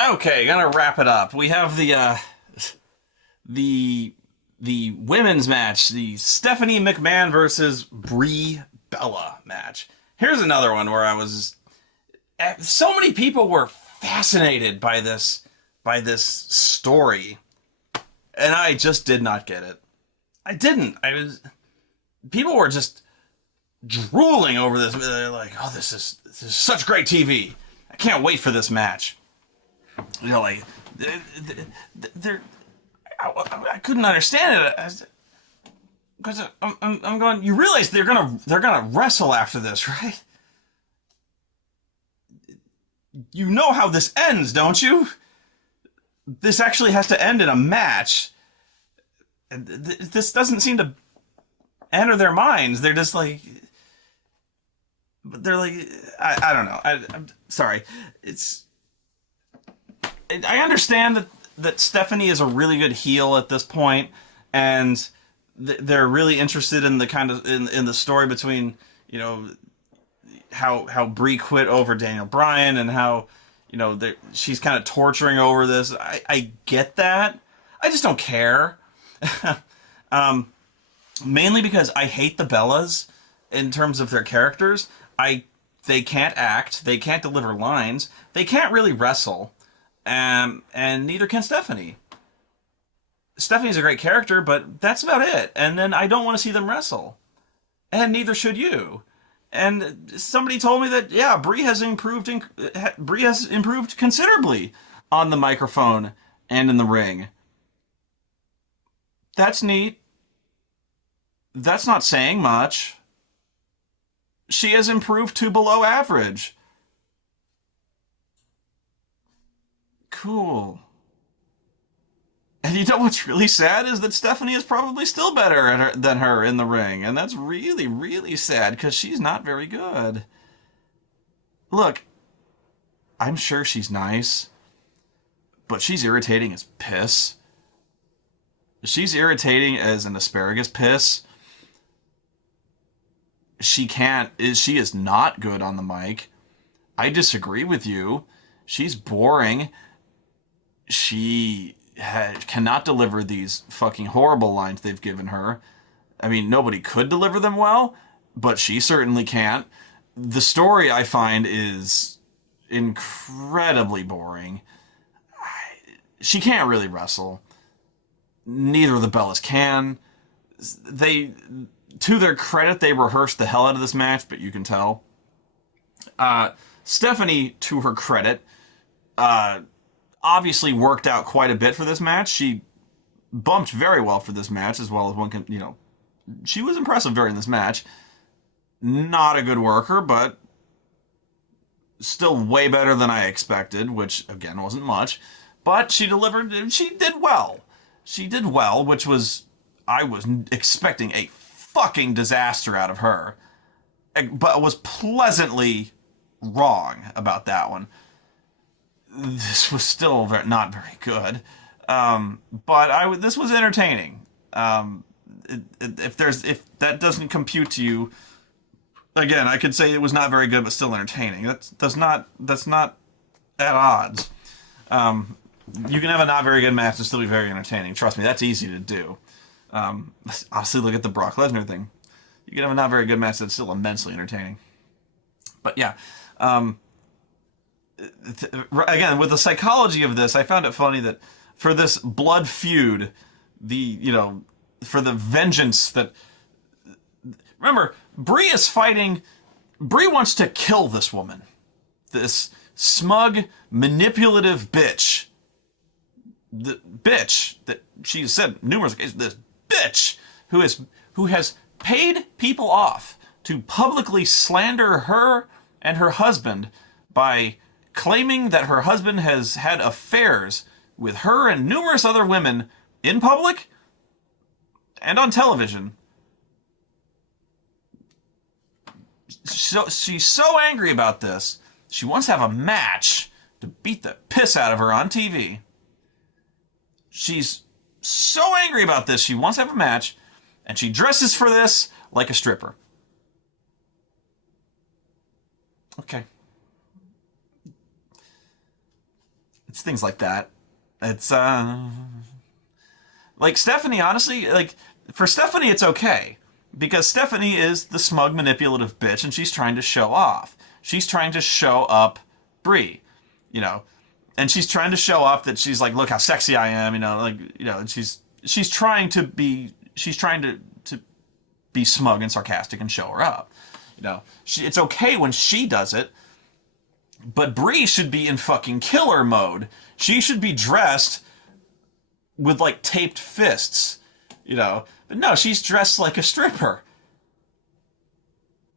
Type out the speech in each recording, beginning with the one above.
Okay, gonna wrap it up. We have the the women's match, the Stephanie McMahon versus Brie Bella match. Here's another one where I was so many people were fascinated by this story, and I just did not get it. I didn't. I was People were just drooling over this. They're like, "Oh, this is such great TV. I can't wait for this match." You know, like they're I couldn't understand it because I'm going. You realize they're gonna wrestle after this, right? You know how this ends, don't you? This actually has to end in a match. This doesn't seem to enter their minds. They're like, I don't know. I'm sorry. I understand that Stephanie is a really good heel at this point, and they're really interested in the kind of in the story between, you know, how Brie quit over Daniel Bryan, and how, you know, she's kind of torturing over this. I get that. I just don't care. Mainly because I hate the Bellas in terms of their characters. They can't act, they can't deliver lines, they can't really wrestle, and neither can Stephanie. Stephanie's a great character, but that's about it. And then I don't want to see them wrestle, and neither should you. And somebody told me that, yeah, Brie has improved considerably on the microphone and in the ring. That's neat. That's not saying much. She has improved to below average. Cool. And you know what's really sad is that Stephanie is probably still better than her in the ring. And that's really, really sad because she's not very good. Look, I'm sure she's nice, but she's irritating as piss. She's irritating as an asparagus piss. She is not good on the mic. I disagree with you. She's boring. She cannot deliver these fucking horrible lines they've given her. I mean, nobody could deliver them well, but she certainly can't. The story, I find, is incredibly boring. She can't really wrestle. Neither of the Bellas can. To their credit, they rehearsed the hell out of this match, but you can tell. Stephanie, to her credit, obviously worked out quite a bit for this match. She bumped very well for this match, as well as one can, you know, she was impressive during this match. Not a good worker, but still way better than I expected, which, again, wasn't much. But she delivered, she did well. She did well, which was, I was expecting a fucking disaster out of her. But I was pleasantly wrong about that one. This was still not very good. But this was entertaining. If that doesn't compute to you, again, I could say it was not very good, but still entertaining. That's not at odds. You can have a not very good match and still be very entertaining. Trust me, that's easy to do. Honestly, look at the Brock Lesnar thing. You can have a not very good match that's still immensely entertaining. But yeah, again, with the psychology of this, I found it funny that for this blood feud, for the vengeance that... Remember, Brie is fighting... Brie wants to kill this woman. This smug, manipulative bitch. The bitch that she said numerous occasions, this bitch who has paid people off to publicly slander her and her husband by claiming that her husband has had affairs with her and numerous other women in public and on television. So she's so angry about this, she wants to have a match to beat the piss out of her on TV. She's so angry about this, she wants to have a match, and she dresses for this like a stripper. Okay. It's things like that. It's like Stephanie, honestly, like for Stephanie it's okay because Stephanie is the smug manipulative bitch and she's trying to show off. She's trying to show up Brie, you know. And she's trying to show off that she's like, look how sexy I am, you know, like, you know, and she's trying to be smug and sarcastic and show her up. You know, it's okay when she does it, but Brie should be in fucking killer mode. She should be dressed with like taped fists, you know. But no, she's dressed like a stripper.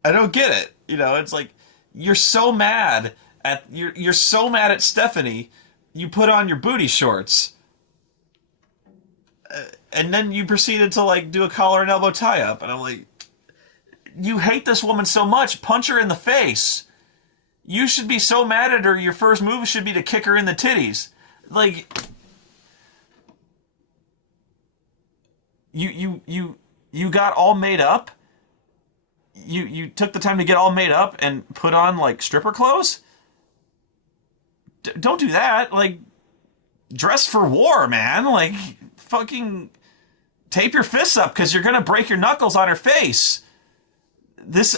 I don't get it. You know, it's like you're so mad at Stephanie, you put on your booty shorts. And then you proceeded to like do a collar and elbow tie up, and I'm like, you hate this woman so much, punch her in the face. You should be so mad at her, your first move should be to kick her in the titties. Like, you got all made up? You took the time to get all made up and put on, like, stripper clothes? Don't do that. Like, dress for war, man. Like, fucking tape your fists up because you're gonna break your knuckles on her face.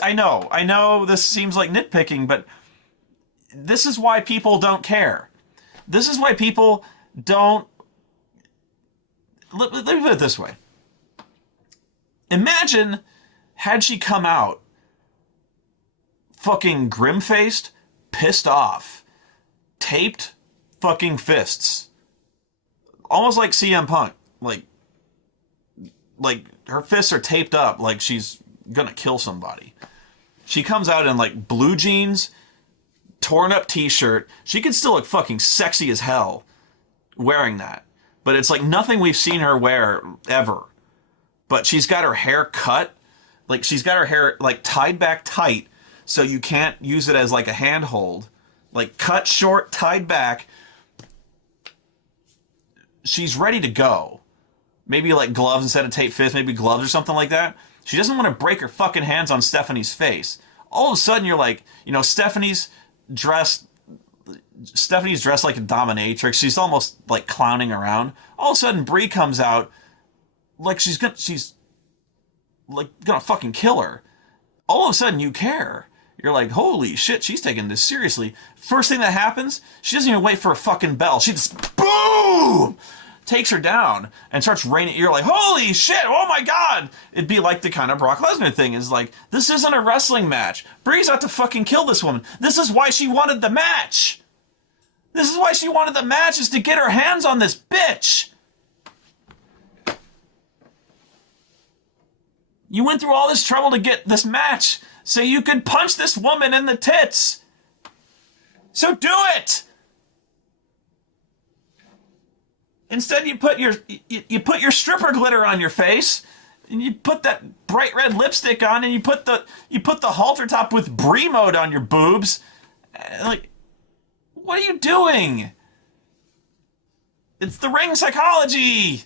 I know this seems like nitpicking, but this is why people don't care. This is why people don't... Let me put it this way. Imagine had she come out fucking grim-faced, pissed off, taped fucking fists. Almost like CM Punk. Like her fists are taped up like she's gonna kill somebody. She comes out in like blue jeans, torn up t-shirt. She could still look fucking sexy as hell wearing that. But it's like nothing we've seen her wear ever. But she's got her hair cut. Like she's got her hair like tied back tight so you can't use it as like a handhold. Like cut short, tied back. She's ready to go. Maybe like gloves instead of taped fists, maybe gloves or something like that. She doesn't want to break her fucking hands on Stephanie's face. All of a sudden you're like, you know, Stephanie's dressed like a dominatrix. She's almost like clowning around. All of a sudden Brie comes out like she's like gonna fucking kill her. All of a sudden you care. You're like, holy shit, she's taking this seriously. First thing that happens, she doesn't even wait for a fucking bell. She just, boom! Takes her down and starts raining. You're like, holy shit, oh my god! It'd be like the kind of Brock Lesnar thing. Is like, this isn't a wrestling match. Brie's out to fucking kill this woman. This is why she wanted the match. This is why she wanted the match, is to get her hands on this bitch. You went through all this trouble to get this match so you could punch this woman in the tits. So do it! Instead, you put your stripper glitter on your face, and you put that bright red lipstick on, and you put the halter top with Brie mode on your boobs. Like, what are you doing? It's the ring psychology.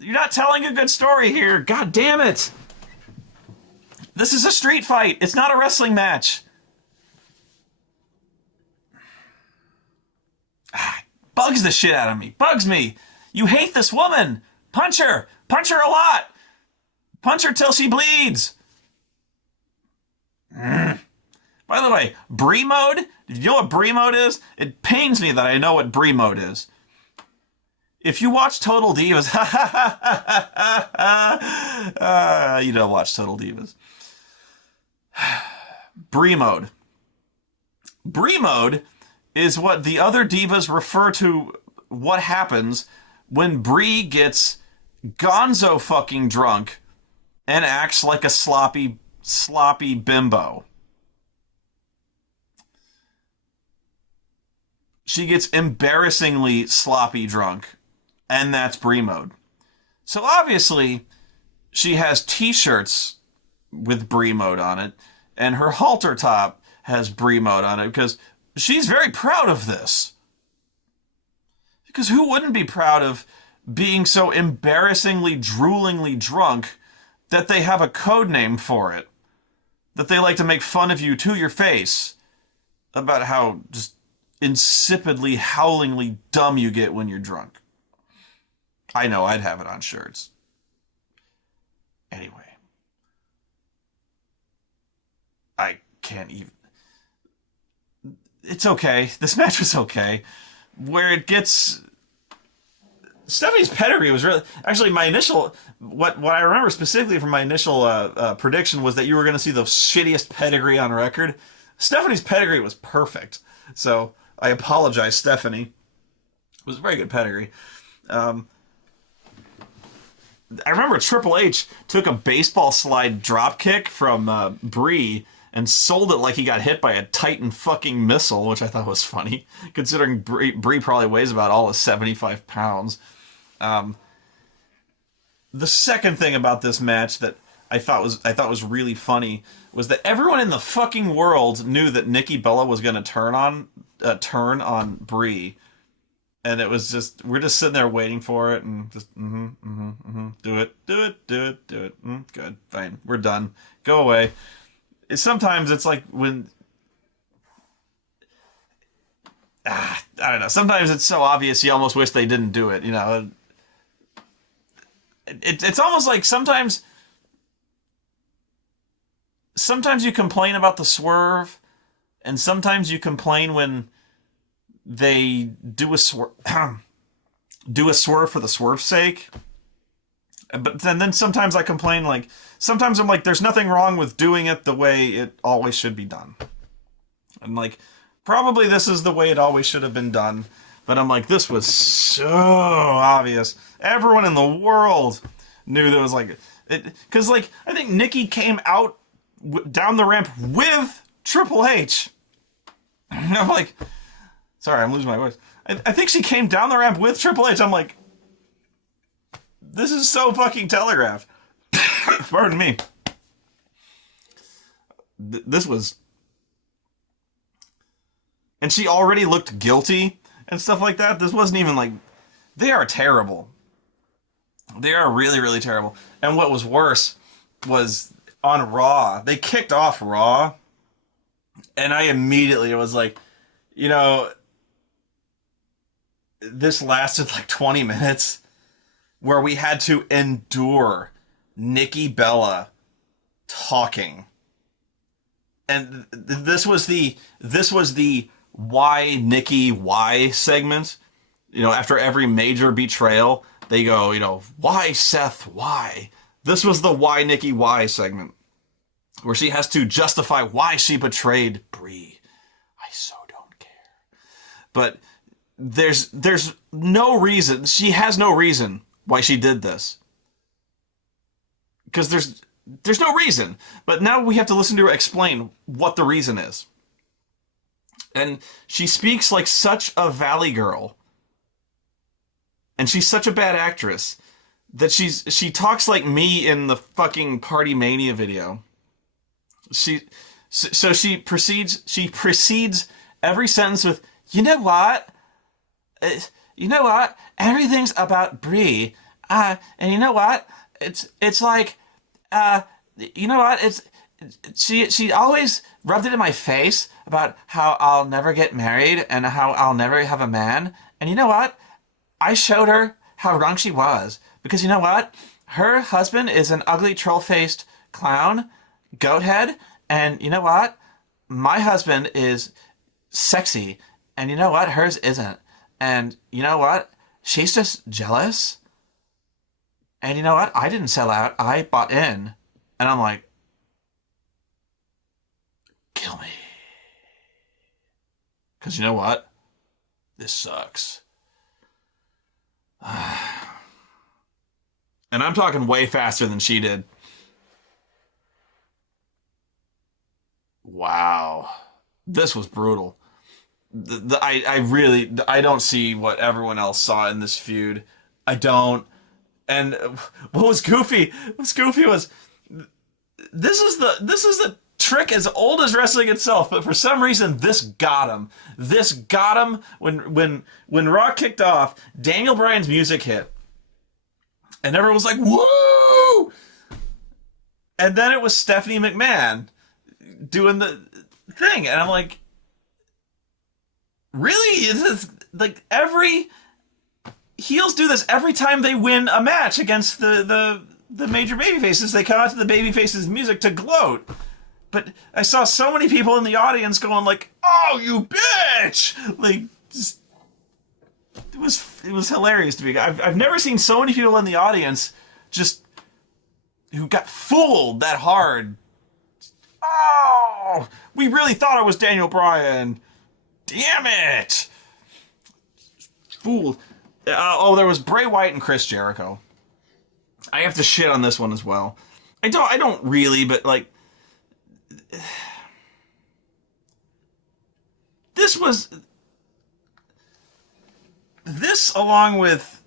You're not telling a good story here. God damn it! This is a street fight. It's not a wrestling match. Bugs the shit out of me. Bugs me. You hate this woman. Punch her. Punch her a lot. Punch her till she bleeds. By the way, Brie mode? Do you know what Brie mode is? It pains me that I know what Brie mode is. If you watch Total Divas... you don't watch Total Divas. Brie mode. Brie mode is what the other divas refer to what happens when Brie gets gonzo fucking drunk and acts like a sloppy bimbo. She gets embarrassingly sloppy drunk, and that's Brie mode. So obviously, she has t-shirts with Brie mode on it, and her halter top has Brie mode on it, because she's very proud of this. Because who wouldn't be proud of being so embarrassingly, droolingly drunk that they have a code name for it? That they like to make fun of you to your face about how just insipidly, howlingly dumb you get when you're drunk. I know, I'd have it on shirts. Anyway. I can't even... It's okay. This match was okay. Where it gets... Stephanie's pedigree was really... Actually, my initial... What I remember specifically from my initial prediction was that you were going to see the shittiest pedigree on record. Stephanie's pedigree was perfect. So, I apologize, Stephanie. It was a very good pedigree. I remember Triple H took a baseball slide dropkick from Brie and sold it like he got hit by a Titan fucking missile, which I thought was funny, considering Brie probably weighs about all of 75 pounds. The second thing about this match that I thought was really funny was that everyone in the fucking world knew that Nikki Bella was going to turn on Brie. And it was just, we're just sitting there waiting for it and just, do it. Good, fine, we're done. Go away. Sometimes it's like when, I don't know, sometimes it's so obvious you almost wish they didn't do it, you know. It's almost like sometimes you complain about the swerve, and sometimes you complain when they do a swerve for the swerve's sake. But then sometimes I complain, like, sometimes I'm like, there's nothing wrong with doing it the way it always should be done. I'm like, probably this is the way it always should have been done. But I'm like, this was so obvious. Everyone in the world knew that it was like... Because, like, I think Nikki came out down the ramp with Triple H. I'm like... Sorry, I'm losing my voice. I think she came down the ramp with Triple H. I'm like... This is so fucking telegraphed. Pardon me. This was... And she already looked guilty and stuff like that. This wasn't even like... They are terrible. They are really, really terrible. And what was worse was on Raw. They kicked off Raw. And I immediately was like, you know... This lasted like 20 minutes. Where we had to endure Nikki Bella talking. And this was the why Nikki why segment. You know, after every major betrayal, they go, you know, why Seth, why? This was the why Nikki why segment. Where she has to justify why she betrayed Brie. I so don't care. But there's no reason, she has no reason why she did this. Because there's no reason. But now we have to listen to her explain what the reason is. And she speaks like such a valley girl. And she's such a bad actress that she talks like me in the fucking Party Mania video. She precedes every sentence with, you know what? Everything's about Brie. And you know what? It's like, you know what? She always rubbed it in my face about how I'll never get married and how I'll never have a man. And you know what? I showed her how wrong she was. Because you know what? Her husband is an ugly troll-faced clown, goat head. And you know what? My husband is sexy. And you know what? Hers isn't. And you know what? She's just jealous. And you know what? I didn't sell out. I bought in. And I'm like, kill me. Because you know what? This sucks. And I'm talking way faster than she did. Wow. This was brutal. I don't see what everyone else saw in this feud. I don't. And what was goofy? What's goofy was this is the trick as old as wrestling itself, but for some reason this got him. This got him when Raw kicked off, Daniel Bryan's music hit. And everyone was like, woo! And then it was Stephanie McMahon doing the thing. And I'm like, Really? It's like every heels do this every time they win a match against the major baby faces. They come out to the baby faces' music to gloat. But I saw so many people in the audience going like, "Oh, you bitch!" Like, just, it was hilarious to me. I've never seen so many people in the audience just who got fooled that hard. Oh, we really thought it was Daniel Bryan. Damn it! Fooled. There was Bray Wyatt and Chris Jericho. I have to shit on this one as well. I don't really, but like, this was this along with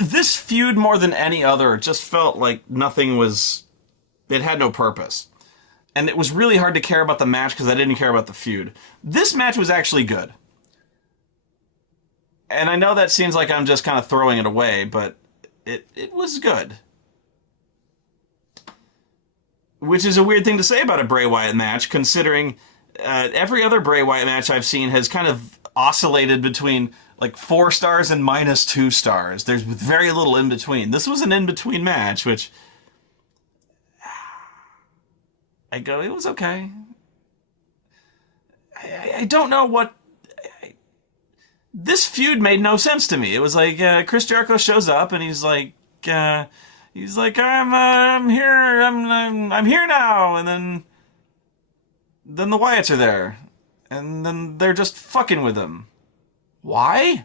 this feud more than any other just felt like nothing was. It had no purpose. And it was really hard to care about the match because I didn't care about the feud. This match was actually good. And I know that seems like I'm just kind of throwing it away, but it was good. Which is a weird thing to say about a Bray Wyatt match, considering every other Bray Wyatt match I've seen has kind of oscillated between like 4 stars and -2 stars. There's very little in between. This was an in-between match, which I go, it was okay. I don't know what... This feud made no sense to me. It was like Chris Jericho shows up and he's like, I'm here, I'm here now, and then the Wyatts are there, and then they're just fucking with him. Why?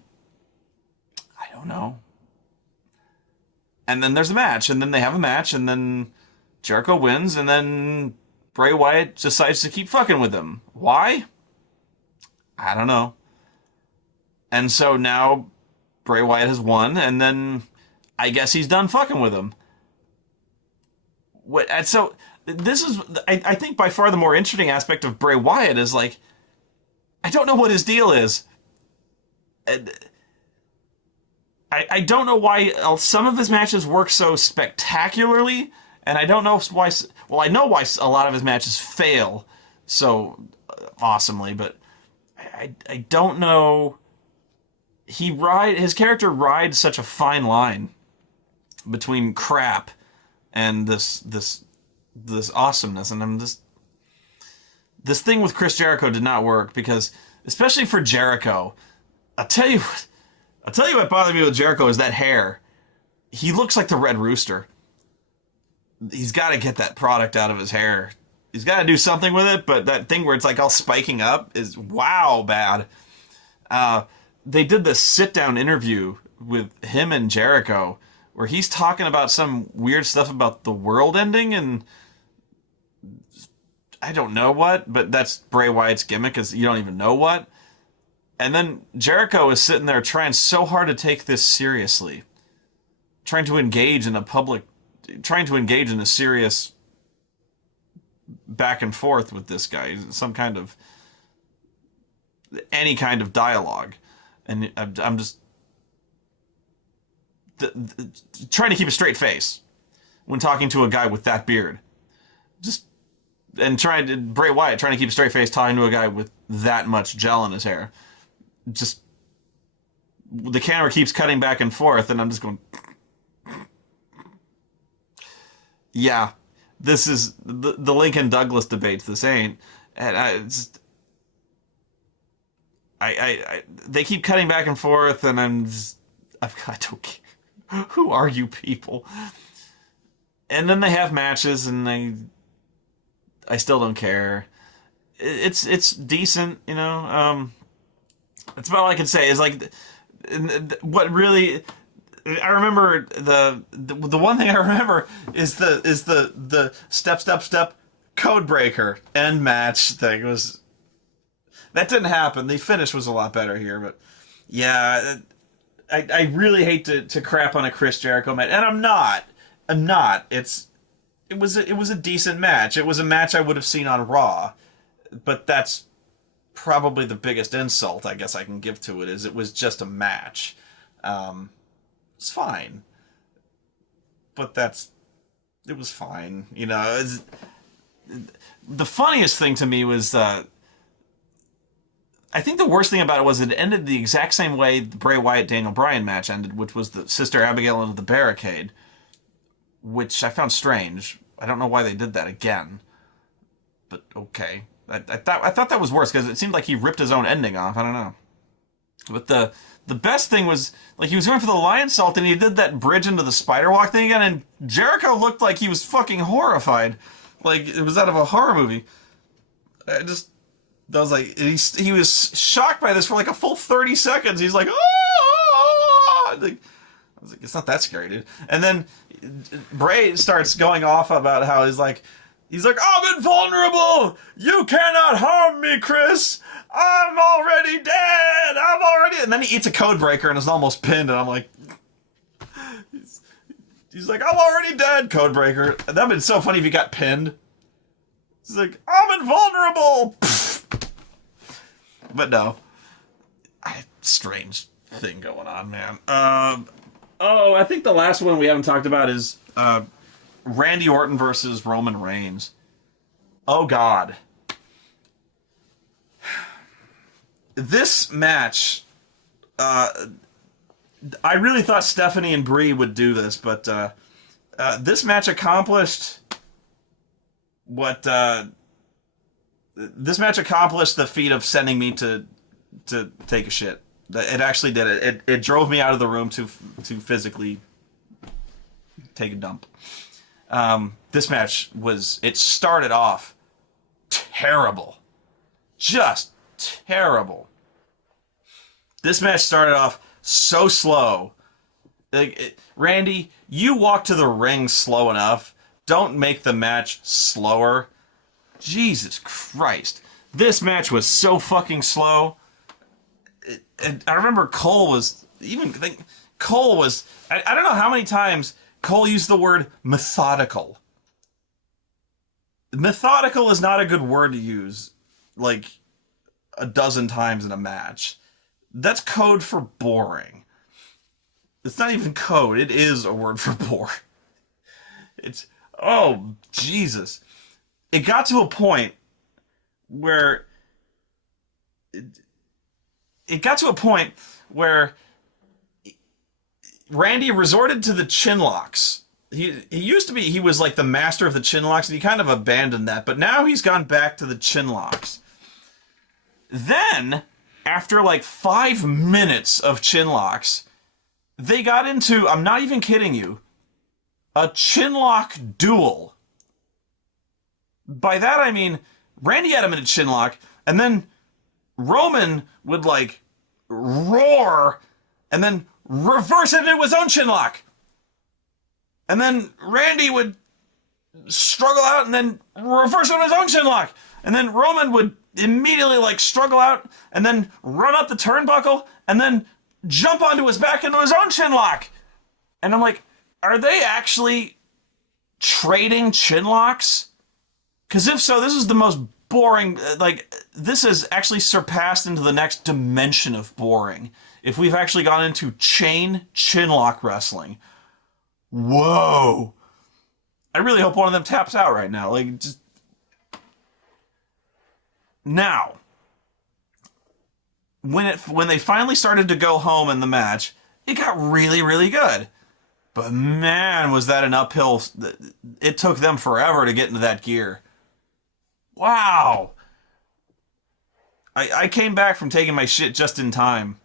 I don't know. And then there's a match, and then they have a match, and then Jericho wins, and then Bray Wyatt decides to keep fucking with him. Why? I don't know. And so now Bray Wyatt has won, and then I guess he's done fucking with him. And so this is, I think, by far the more interesting aspect of Bray Wyatt is like, I don't know what his deal is. I don't know why some of his matches work so spectacularly, and I don't know why. Well, I know why a lot of his matches fail so awesomely, but I don't know. His character rides such a fine line between crap and this awesomeness, and this thing with Chris Jericho did not work because, especially for Jericho, I'll tell you what bothered me with Jericho is that hair. He looks like the Red Rooster. He's got to get that product out of his hair. He's got to do something with it, but that thing where it's like all spiking up is wow bad. They did this sit-down interview with him and Jericho where he's talking about some weird stuff about the world ending and I don't know what, but that's Bray Wyatt's gimmick is you don't even know what. And then Jericho is sitting there trying so hard to take this seriously. Trying to engage in a serious back and forth with this guy. Any kind of dialogue. And I'm just trying to keep a straight face when talking to a guy with that beard. Bray Wyatt trying to keep a straight face talking to a guy with that much gel in his hair. Just the camera keeps cutting back and forth, and I'm just going. Yeah, this is the Lincoln Douglas debates. This ain't, and they keep cutting back and forth, and I don't care. Who are you people? And then they have matches, and I still don't care. It's decent, you know. That's about all I can say. Is like what really. I remember the one thing I remember is the step code breaker end match thing was. That didn't happen. The finish was a lot better here, but yeah, I really hate to crap on a Chris Jericho match, and I'm not. It was a decent match. It was a match I would have seen on Raw, but that's probably the biggest insult I guess I can give to it is it was just a match. It's fine, but it was fine. You know, the funniest thing to me was I think the worst thing about it was it ended the exact same way the Bray Wyatt Daniel Bryan match ended, which was the Sister Abigail into the barricade, which I found strange. I don't know why they did that again, but okay. I thought that was worse because it seemed like he ripped his own ending off. I don't know. But the best thing was, like, he was going for the lion salt and he did that bridge into the spider walk thing again, and Jericho looked like he was fucking horrified. Like it was out of a horror movie. I was like, he was shocked by this for like a full 30 seconds. He's like, oh! Like, I was like, it's not that scary, dude. And then Bray starts going off about how he's like, I'm invulnerable! You cannot harm me, Chris! I'm already dead! And then he eats a code breaker and is almost pinned, and I'm like... He's like, I'm already dead, code breaker. That'd have been so funny if he got pinned. He's like, I'm invulnerable! But no. Strange thing going on, man. I think the last one we haven't talked about is... Randy Orton versus Roman Reigns. Oh, God. This match, I really thought Stephanie and Brie would do this, but this match accomplished what... this match accomplished the feat of sending me to take a shit. It actually did it. It drove me out of the room to physically take a dump. This match it started off terrible. Just terrible. This match started off so slow. Randy, you walk to the ring slow enough. Don't make the match slower. Jesus Christ. This match was so fucking slow. And I remember Cole was... I don't know how many times Cole used the word methodical. Methodical is not a good word to use, like, a dozen times in a match. That's code for boring. It's not even code. It is a word for boring. Oh, Jesus. It got to a point where... Randy resorted to the chin locks. He was like the master of the chin locks, and he kind of abandoned that, but now he's gone back to the chin locks. Then, after like 5 minutes of chin locks, they got into, I'm not even kidding you, a chin lock duel. By that I mean, Randy had him in a chin lock, and then Roman would like roar, and then reverse it into his own chin lock. And then Randy would struggle out and then reverse it into his own chin lock. And then Roman would immediately like struggle out and then run up the turnbuckle and then jump onto his back into his own chin lock. And I'm like, are they actually trading chin locks? Because if so, this is the most boring, this has actually surpassed into the next dimension of boring. If we've actually gone into chin lock wrestling. Whoa. I really hope one of them taps out right now. Now, when they finally started to go home in the match, it got really, really good. But man, was that an uphill... It took them forever to get into that gear. Wow. I came back from taking my shit just in time.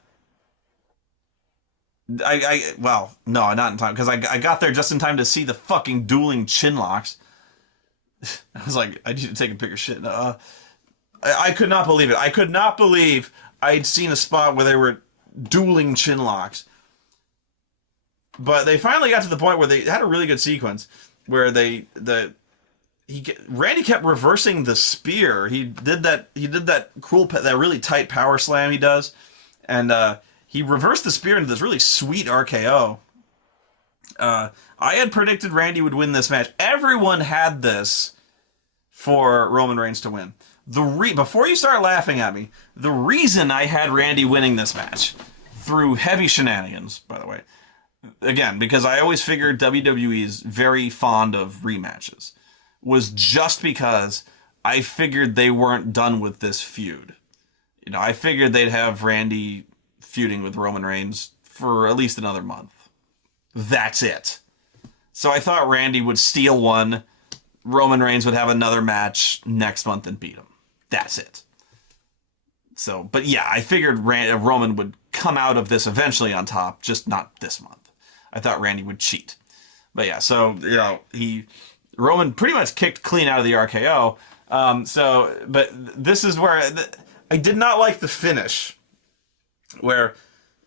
Well, no, not in time, because I got there just in time to see the fucking dueling chin locks. I was like, I need to take a bigger shit. I could not believe it. I could not believe I'd seen a spot where they were dueling chin locks. But they finally got to the point where they had a really good sequence where Randy kept reversing the spear. He did that that really tight power slam he does, and he reversed the spear into this really sweet RKO. I had predicted Randy would win this match. Everyone had this for Roman Reigns to win. Before you start laughing at me, the reason I had Randy winning this match, through heavy shenanigans, by the way, again, because I always figured WWE is very fond of rematches, was just because I figured they weren't done with this feud. I figured they'd have Randy feuding with Roman Reigns for at least another month. That's it. So I thought Randy would steal one. Roman Reigns would have another match next month and beat him. That's it. So, but yeah, I figured Roman would come out of this eventually on top, just not this month. I thought Randy would cheat. But yeah, so, Roman pretty much kicked clean out of the RKO. But this is where I did not like the finish where,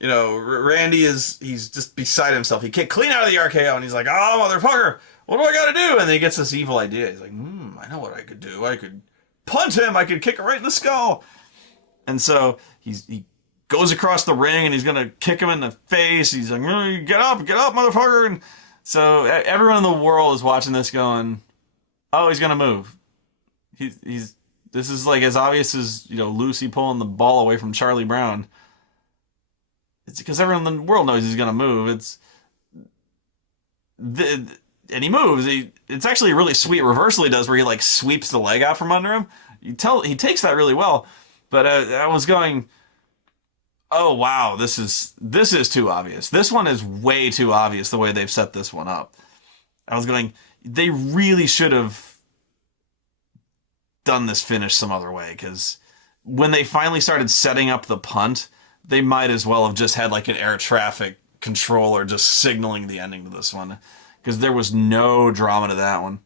Randy he's just beside himself. He kicked clean out of the RKO and he's like, oh, motherfucker, what do I gotta do? And then he gets this evil idea. He's like, I know what I could do. I could punch him. I could kick him right in the skull. And so he goes across the ring and he's gonna kick him in the face. He's like, get up, motherfucker. And so everyone in the world is watching this going, oh, he's gonna move. This is like as obvious as, Lucy pulling the ball away from Charlie Brown. It's because everyone in the world knows he's gonna move. And he moves. It's actually a really sweet reversal he does where he like sweeps the leg out from under him. He takes that really well. But I was going, oh wow, this is too obvious. This one is way too obvious the way they've set this one up. I was going, they really should have done this finish some other way, because when they finally started setting up the punt, they might as well have just had like an air traffic controller just signaling the ending to this one, because there was no drama to that one.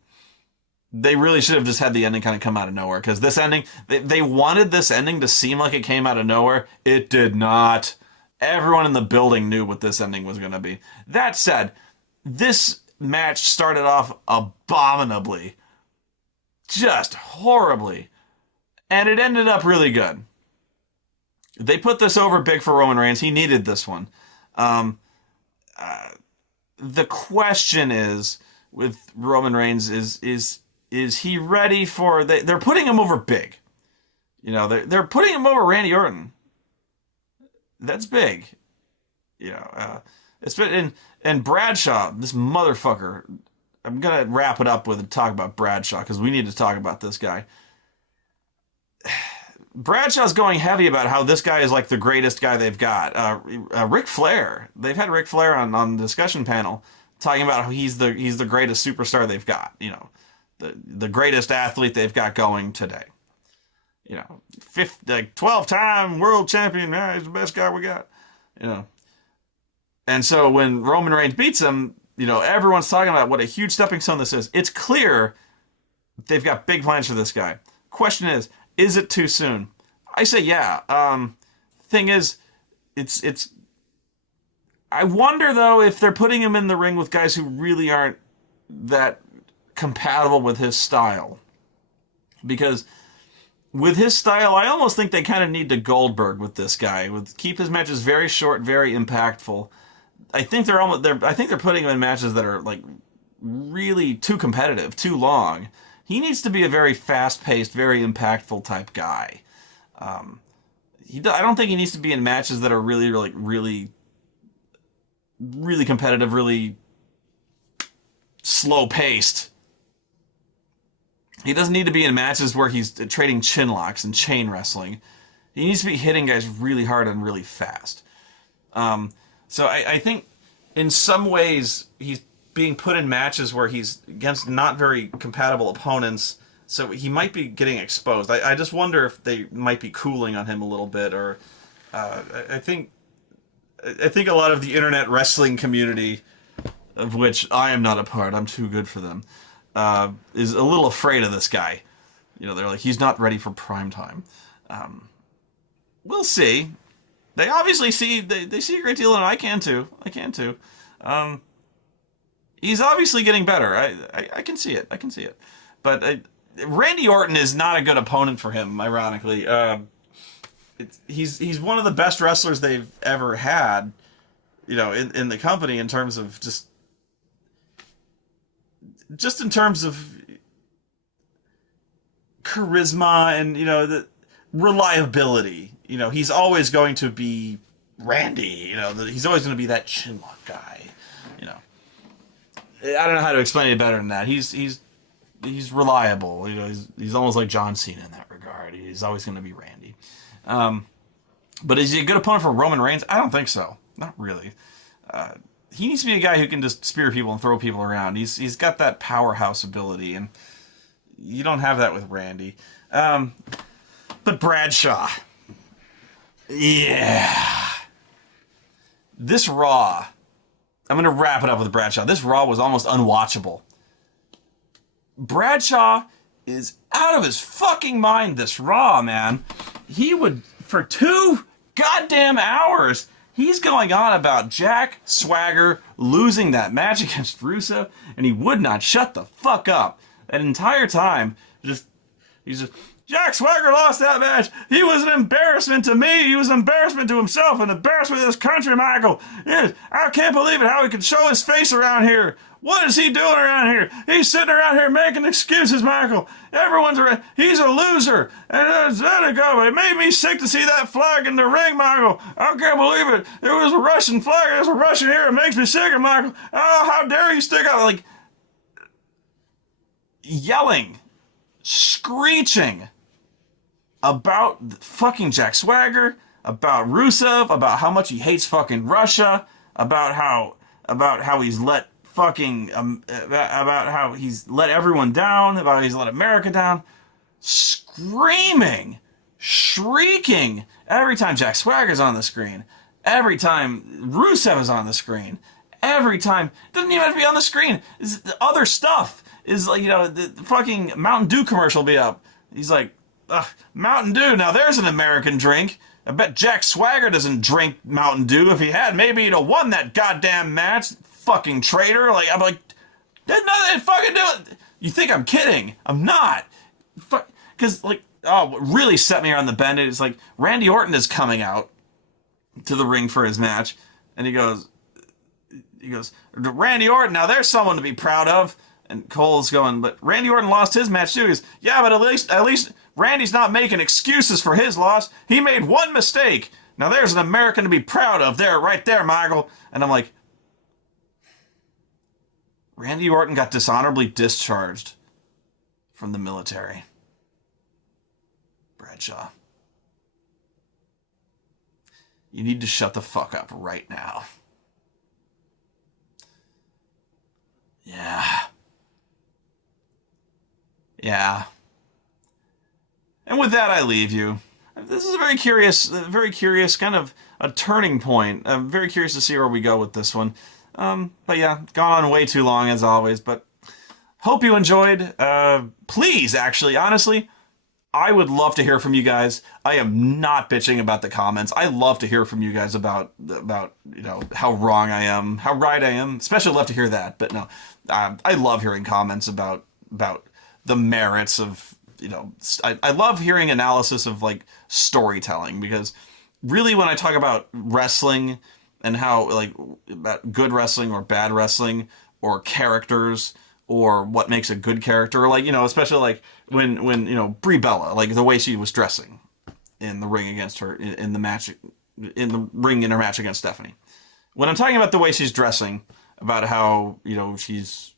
They really should have just had the ending kind of come out of nowhere, because this ending, they wanted this ending to seem like it came out of nowhere. It did not. Everyone in the building knew what this ending was going to be. That said, this match started off abominably. Just horribly. And it ended up really good. They put this over big for Roman Reigns. He needed this one. The question is, with Roman Reigns, is he ready for... They're putting him over big. They're putting him over Randy Orton. That's big. It's been... And Bradshaw, this motherfucker... I'm going to wrap it up with a talk about Bradshaw, because we need to talk about this guy. Bradshaw's going heavy about how this guy is like the greatest guy they've got. Ric Flair. They've had Ric Flair on the discussion panel talking about how he's the greatest superstar they've got. The greatest athlete they've got going today. 12-time world champion. He's the best guy we got. And so when Roman Reigns beats him, everyone's talking about what a huge stepping stone this is. It's clear they've got big plans for this guy. Question is it too soon? I say yeah. Thing is, it's. I wonder though if they're putting him in the ring with guys who really aren't that compatible with his style. Because with his style, I almost think they kind of need to Goldberg with this guy. Keep his matches very short, very impactful. I think they're putting him in matches that are like really too competitive, too long. He needs to be a very fast-paced, very impactful type guy. I don't think he needs to be in matches that are really, really, really, really competitive, really slow-paced. He doesn't need to be in matches where he's trading chin locks and chain wrestling. He needs to be hitting guys really hard and really fast. So I think in some ways he's being put in matches where he's against not very compatible opponents, so he might be getting exposed. I just wonder if they might be cooling on him a little bit, or I think a lot of the internet wrestling community, of which I am not a part, I'm too good for them, is a little afraid of this guy. They're like, he's not ready for prime time. We'll see. They obviously see they see a great deal, and I can too. He's obviously getting better. I can see it. But Randy Orton is not a good opponent for him. Ironically, he's one of the best wrestlers they've ever had. In the company, in terms of just in terms of charisma and the reliability. He's always going to be Randy. He's always going to be that chinlock guy. I don't know how to explain it better than that. He's reliable. He's almost like John Cena in that regard. He's always going to be Randy. But is he a good opponent for Roman Reigns? I don't think so. Not really. He needs to be a guy who can just spear people and throw people around. He's got that powerhouse ability, and you don't have that with Randy. But Bradshaw. Yeah. This Raw, I'm going to wrap it up with Bradshaw. This Raw was almost unwatchable. Bradshaw is out of his fucking mind this Raw, man. He would, for 2 goddamn hours, he's going on about Jack Swagger losing that match against Rusev, and he would not shut the fuck up. That entire time, he's just, Jack Swagger lost that match. He was an embarrassment to me. He was an embarrassment to himself, an embarrassment to this country, Michael. Yes, I can't believe it, how he could show his face around here. What is he doing around here? He's sitting around here making excuses, Michael. Everyone's around. He's a loser. And let it go. It made me sick to see that flag in the ring, Michael. I can't believe it. There was a Russian flag. There's a Russian here. It makes me sick, Michael. Oh, how dare you stick out. Like, yelling, screeching about fucking Jack Swagger, about Rusev, about how much he hates fucking Russia, about how he's let fucking about how he's let everyone down, about how he's let America down, screaming, shrieking every time Jack Swagger's on the screen, every time Rusev is on the screen, every time, doesn't even have to be on the screen, is other stuff, is like, the fucking Mountain Dew commercial will be up. He's like, ugh, Mountain Dew, now there's an American drink. I bet Jack Swagger doesn't drink Mountain Dew. If he had, maybe he'd have won that goddamn match. Fucking traitor. Like, I'm like, there's nothing to fucking do it. You think I'm kidding? I'm not. Because, like, what really set me around the bend is, like, Randy Orton is coming out to the ring for his match, and he goes, Randy Orton, now there's someone to be proud of. And Cole's going, but Randy Orton lost his match too. He goes, yeah, but at least Randy's not making excuses for his loss. He made one mistake. Now there's an American to be proud of there, right there, Michael. And I'm like, Randy Orton got dishonorably discharged from the military. Bradshaw, you need to shut the fuck up right now. Yeah. And with that, I leave you. This is a very curious kind of a turning point. I'm very curious to see where we go with this one. But yeah, gone on way too long as always, but hope you enjoyed. Please, actually, honestly, I would love to hear from you guys. I am not bitching about the comments. I love to hear from you guys about how wrong I am, how right I am. Especially love to hear that. But no, I love hearing comments about the merits of, I love hearing analysis of, like, storytelling, because really when I talk about wrestling and how, like, about good wrestling or bad wrestling or characters or what makes a good character, or, like, especially like when Brie Bella, like the way she was dressing in the ring against her in the match, in the ring in her match against Stephanie. When I'm talking about the way she's dressing, about how, she's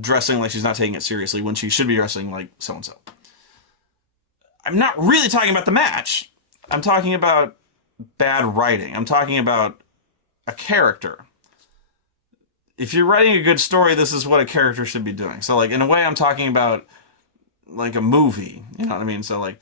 dressing like she's not taking it seriously when she should be dressing like so-and-so, I'm not really talking about the match. I'm talking about bad writing. I'm talking about a character. If you're writing a good story, this is what a character should be doing. So, like, in a way, I'm talking about, like, a movie. You know what I mean? So, like,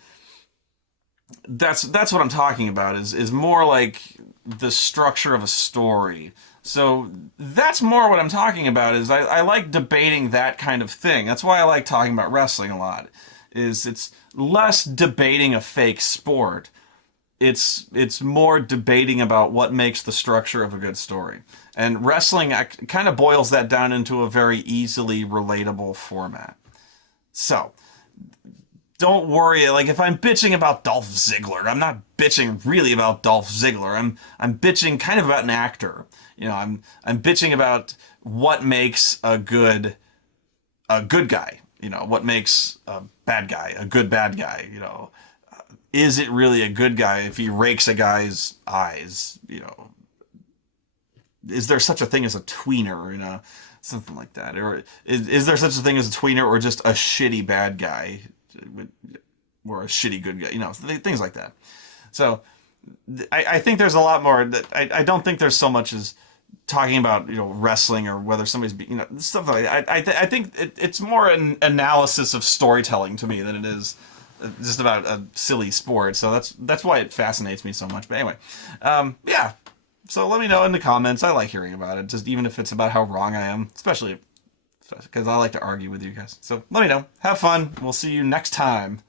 that's what I'm talking about, is more like the structure of a story. So that's more what I'm talking about, is I like debating that kind of thing. That's why I like talking about wrestling a lot. It's less debating a fake sport. It's more debating about what makes the structure of a good story. And wrestling kind of boils that down into a very easily relatable format. So, don't worry, like, if I'm bitching about Dolph Ziggler, I'm not bitching really about Dolph Ziggler. I'm bitching kind of about an actor. I'm bitching about what makes a good guy. What makes a bad guy a good bad guy. Is it really a good guy if he rakes a guy's eyes? Is there such a thing as a tweener? Something like that. Or is there such a thing as a tweener, or just a shitty bad guy? or a shitty good guy, things like that. So I think there's a lot more that I don't think there's so much as talking about wrestling or whether somebody's stuff like that. I think it's more an analysis of storytelling to me than it is just about a silly sport. So that's why it fascinates me so much. But anyway, yeah. So let me know in the comments. I like hearing about it, just even if it's about how wrong I am, especially because I like to argue with you guys. So let me know. Have fun. We'll see you next time.